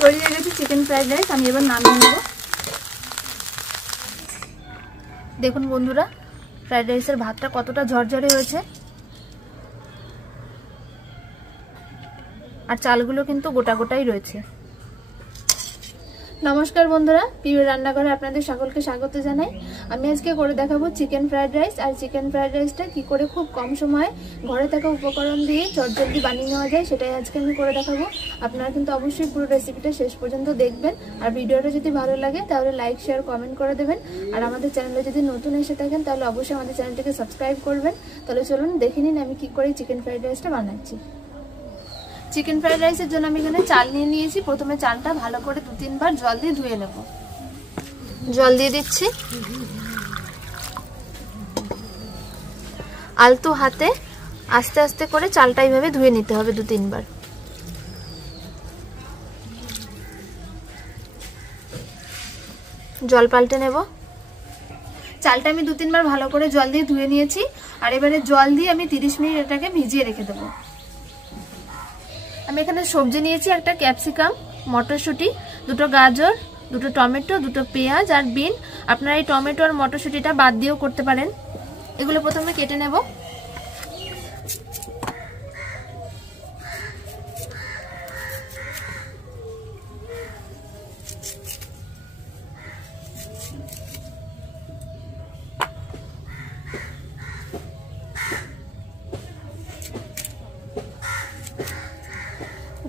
তৈরি হয়ে গেছে চিকেন ফ্রাইড রাইস। আমি এবার নামিয়ে নেব। দেখুন বন্ধুরা, ফ্রাইড রাইসের ভাতটা কতটা ঝরঝরে হয়েছে, আর চালগুলো কিন্তু গোটা গোটাই রয়েছে। নমস্কার বন্ধুরা, প্রিয় রান্নাঘরে আপনাদের সকলকে স্বাগত জানাই। আমি আজকে করে দেখাবো চিকেন ফ্রাইড রাইস। আর চিকেন ফ্রাইড রাইসটা কি করে খুব কম সময়ে ঘরে থাকা উপকরণ দিয়ে চটজলদি বানিয়ে নেওয়া যায়, সেটাই আজকে আমি করে দেখাবো। আপনারা কিন্তু অবশ্যই পুরো রেসিপিটা শেষ পর্যন্ত দেখবেন। আর ভিডিওটা যদি ভালো লাগে তাহলে লাইক, শেয়ার, কমেন্ট করে দেবেন। আর আমাদের চ্যানেলে যদি নতুন এসে থাকেন তাহলে অবশ্যই আমাদের চ্যানেলটিকে সাবস্ক্রাইব করবেন। তাহলে চলুন দেখে নিন আমি কি করে চিকেন ফ্রাইড রাইসটা বানাচ্ছি। চিকেন ফ্রাইড রাইসের জন্য আমি এখানে চাল নিয়ে নিয়েছি। প্রথমে চালটা ভালো করে 2-3 বার জল দিয়ে ধুয়ে নেব। জল দিয়ে দিচ্ছি। আলতো হাতে আস্তে আস্তে করে চালটা এইভাবে ধুয়ে নিতে হবে 2-3 বার। জল পাল্টে নেব। চালটা আমি 2-3 বার ভালো করে জল দিয়ে ধুয়ে নিয়েছি। আর এবারে জল দিয়ে আমি 30 মিনিট এটাকে ভিজিয়ে রেখে দেবো। আমি এখানে সবজি নিয়েছি, একটা ক্যাপসিকাম, মটরশুঁটি, 2টো গাজর, 2টো টমেটো, 2টো পেঁয়াজ আর বিন। আপনারা এই টমেটো আর মটরশুঁটিটা বাদ দিয়েও করতে পারেন। এগুলো প্রথমে কেটে নেব।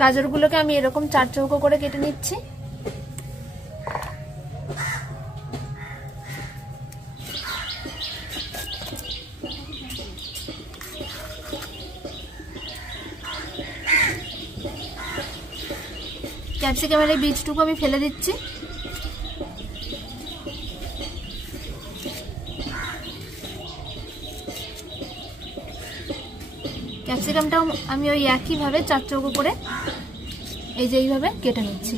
গাজরগুলোকে আমি এরকম 4 চৌকো করে কেটে নিচ্ছি। ক্যাপসিকামের এই বীজটুকু আমি ফেলে দিচ্ছি। ক্যাপসিকামটাও আমি ওই একইভাবে 4 চৌকো করে এই যে এইভাবে কেটে নিচ্ছি।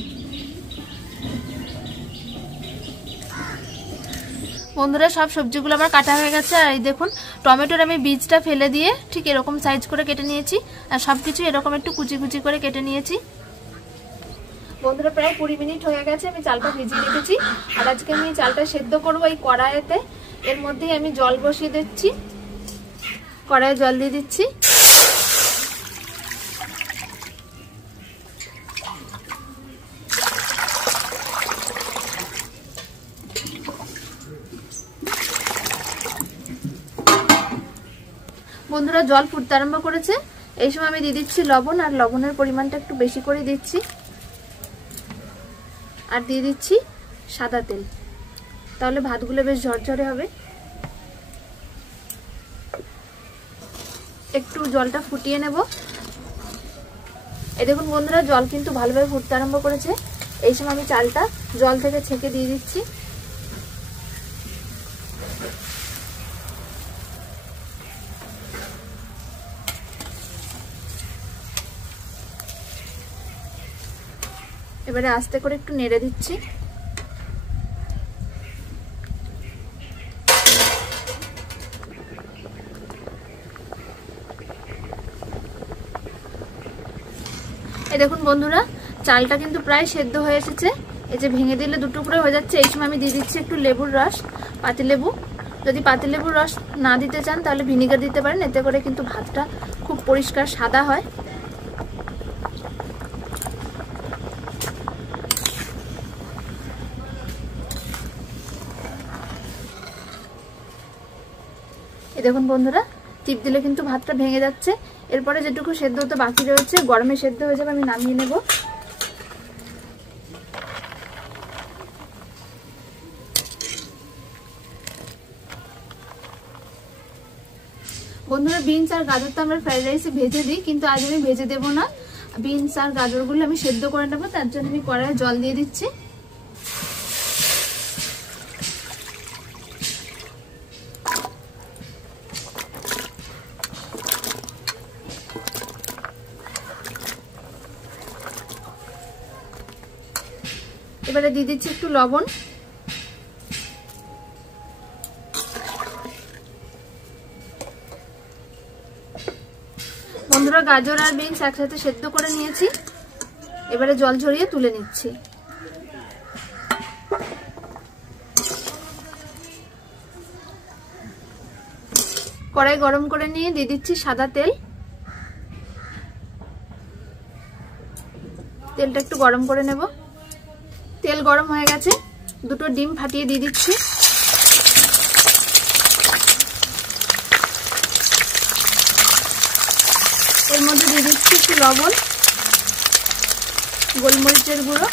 বন্ধুরা, সব সবজিগুলো আমার কাটা হয়ে গেছে। আর এই দেখুন, টমেটোর আমি বীজটা ফেলে দিয়ে ঠিক এরকম সাইজ করে কেটে নিয়েছি। আর সবকিছু এরকম একটু কুচি কুচি করে কেটে নিয়েছি। বন্ধুরা, প্রায় 20 মিনিট হয়ে গেছে আমি চালটা ভিজিয়ে রেখেছি। আর আজকে আমি চালটা সেদ্ধ করবো এই কড়াইতে। এর মধ্যেই আমি জল বসিয়ে দিচ্ছি। কড়াইয়ে জল দিয়ে দিচ্ছি। বন্ধুরা, জল ফুটতে আরম্ভ করেছে। এই সময় আমি দিয়ে দিচ্ছি লবণ। আর লবণের পরিমাণটা একটু বেশি করে দিচ্ছি। আর দিয়ে দিচ্ছি সাদা তেল, তাহলে ভাতগুলো বেশ ঝরঝরে হবে। একটু জলটা ফুটিয়ে নেব। এই দেখুন বন্ধুরা, জল কিন্তু ভালোভাবে ফুটতে আরম্ভ করেছে। এই সময় আমি চালটা জল থেকে ছেঁকে দিয়ে দিচ্ছি। এবারে আস্তে করে একটু নেড়ে দিচ্ছি। এই দেখুন বন্ধুরা, চালটা কিন্তু প্রায় সেদ্ধ হয়ে এসেছে। এই যে ভেঙে দিলে 2 টুকরো হয়ে যাচ্ছে। এই সময় আমি দিয়ে দিচ্ছি একটু লেবুর রস, পাতিলেবু। যদি পাতিলেবুর রস না দিতে চান তাহলে ভিনিগার দিতে পারেন। এতে করে কিন্তু ভাতটা খুব পরিষ্কার সাদা হয়। দেখুন বন্ধুরা, টিপ দিলে কিন্তু ভাতটা ভেঙে যাচ্ছে। এরপরে যেটুকু সেদ্ধ হতে বাকি রয়েছে গরমে সেদ্ধ হয়ে যাবে, আমি নামিয়ে নেব। বন্ধুরা, বিনস আর গাজর তো আমরা ফ্রাইড রাইসে ভেজে দিই, কিন্তু আজ আমি ভেজে দেব না। বিনস আর গাজরগুলো আমি সেদ্ধ করে নেব। তার জন্য আমি কড়াইয়ে জল দিয়ে দিচ্ছি। এবারে দিয়ে দিচ্ছি একটু লবণ। বন্ধুরা, গাজর আর বিনস একসাথে সেদ্ধ করে নিয়েছি। এবারে জল ঝরিয়ে তুলে নিচ্ছি। কড়াই গরম করে নিয়ে দিয়ে দিচ্ছি সাদা তেল। তেলটা একটু গরম করে নেব। তেল গরম হয়ে গেছে, দুটো ডিম ফাটিয়ে দিয়ে দিচ্ছি। এর মধ্যে দিয়ে দিচ্ছি একটু লবণ, গোলমরিচের গুঁড়ো,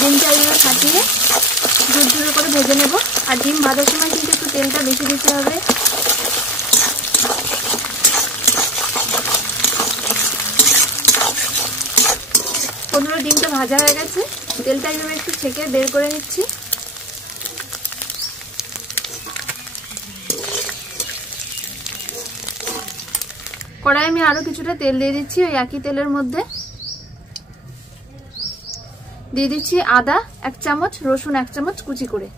ডিমটা এইভাবে ফাটিয়ে ঝুরঝুরে করে ভেজে নেব। আর ডিম ভাজার সময় কিন্তু একটু তেলটা বেশি দিতে হবে। ডিমটা ভাজা হয়ে গেছে, তেলটা এইভাবে একটু ছেঁকে বের করে নিচ্ছি। কড়াই আমি আরো কিছুটা তেল দিয়ে দিচ্ছি। ওই একই তেলের মধ্যে দিয়ে দিচ্ছি আদা 1 চামচ, রসুন 1 চামচ কুচি করে।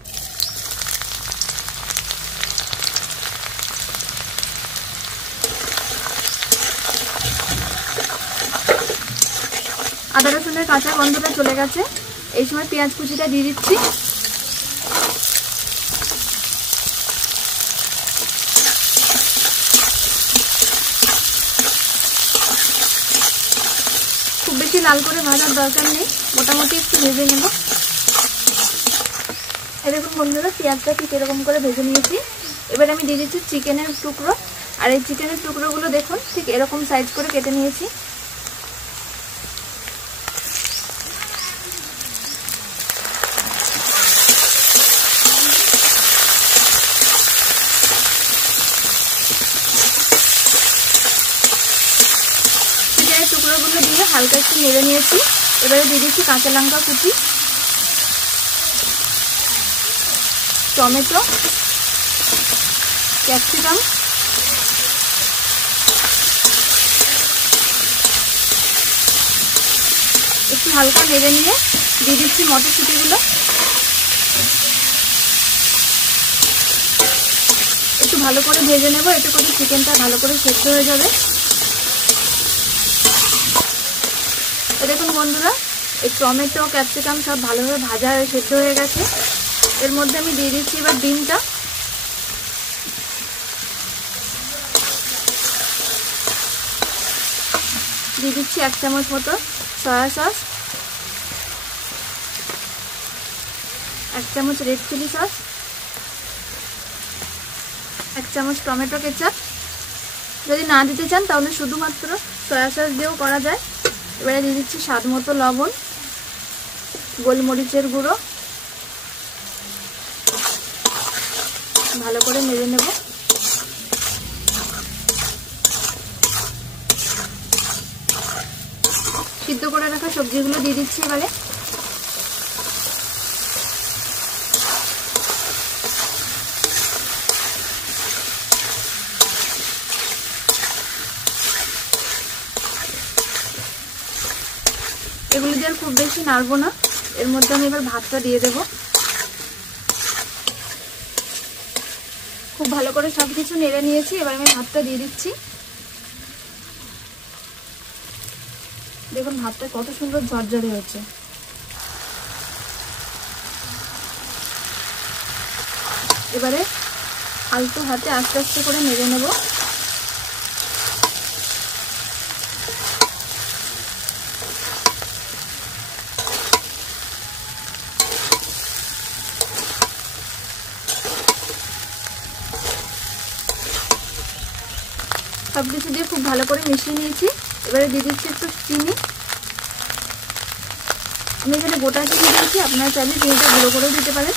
আদা রসুনের কাঁচা গন্ধটা চলে গেছে। এই সময় পেঁয়াজ কুচিটা দিয়ে দিচ্ছি। খুব বেশি লাল করে ভাজার দরকার নেই, মোটামুটি একটু ভেজে নেব। এরকম বন্ধুরা পেঁয়াজটা ঠিক এরকম করে ভেজে নিয়েছি। এবার আমি দিয়ে দিচ্ছি চিকেনের টুকরো। আর এই চিকেনের টুকরোগুলো দেখুন ঠিক এরকম সাইজ করে কেটে নিয়েছি। টুকরোগুলো দিয়ে হালকা একটু নেড়ে নিয়েছি। এবারে দিয়ে দিচ্ছি কাঁচা লঙ্কা কুচি, টমেটো, ক্যাপসিকাম, একটু হালকা নেড়ে নিয়ে দিয়ে দিচ্ছি মটরশুঁটিগুলো। একটু ভালো করে ভেজে নেব, এতে করে চিকেনটা ভালো করে সেদ্ধ হয়ে যাবে। দেখুন বন্ধুরা এই টমেটো ক্যাপসিকাম সব ভালোভাবে ভাজা হয়ে সেদ্ধ হয়ে গেছে। এর মধ্যে আমি দিয়ে দিচ্ছি এবার ডিমটা। দিয়ে দিচ্ছি 1 চামচ মতো সয়া সস, 1 চামচ রেড চিলি সস, 1 চামচ টমেটো কেচাপ। যদি না দিতে চান তাহলে শুধুমাত্র সয়া সস দিয়েও করা যায়। এবারে দিয়ে দিচ্ছি স্বাদ মতো লবণ, গোলমরিচের গুঁড়ো, ভালো করে নেড়ে নেব। সিদ্ধ করে রাখা সবজিগুলো দিয়ে দিচ্ছি এবারে। এগুলো দিয়ে খুব বেশি নাড়বো না। এর মধ্যে আমি এবার ভাতটা দিয়ে দেব। খুব ভালো করে সবকিছু নেড়ে নিয়েছি। এবার আমি ভাতটা দিয়ে দিচ্ছি। দেখুন ভাতটা কত সুন্দর ঝরঝরে হয়েছে। এবারে আলতো হাতে আস্তে আস্তে করে নেড়ে নেব। সবকিছু দিয়ে খুব ভালো করে মিশিয়ে নিয়েছি। এবারে দিয়ে দিচ্ছি একটু চিনি। আমি এখানে গোটা চিনি দিয়েছি, আপনারা চাইলে চিনিটা গুঁড়ো করেও দিতে পারেন।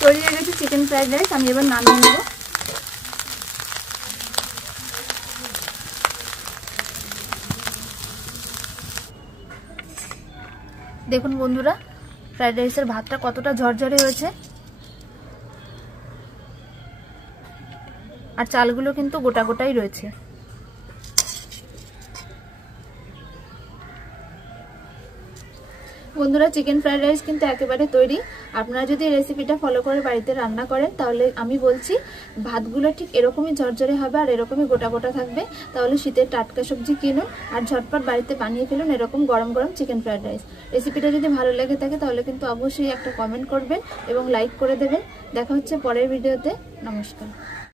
তৈরি হয়ে গেছে চিকেন ফ্রাইড রাইস। আমি এবার নামিয়ে নেব। দেখুন বন্ধুরা ফ্রাইড রাইসের ভাতটা কতটা ঝরঝরে হয়েছে। আর চালগুলো কিন্তু গোটা গোটাই রয়েছে। বন্ধুরা, চিকেন ফ্রাইড রাইস কিন্তু একেবারে তৈরি। আপনারা যদি রেসিপিটা ফলো করে বাড়িতে রান্না করেন তাহলে আমি বলছি ভাতগুলো ঠিক এরকমই ঝরঝরে হবে আর এরকমই গোটা গোটা থাকবে। তাহলে শীতের টাটকা সবজি কিনুন আর ঝটপট বাড়িতে বানিয়ে ফেলুন এরকম গরম গরম চিকেন ফ্রাইড রাইস। রেসিপিটা যদি ভালো লেগে থাকে তাহলে কিন্তু অবশ্যই একটা কমেন্ট করবেন এবং লাইক করে দেবেন। দেখা হচ্ছে পরের ভিডিওতে। নমস্কার।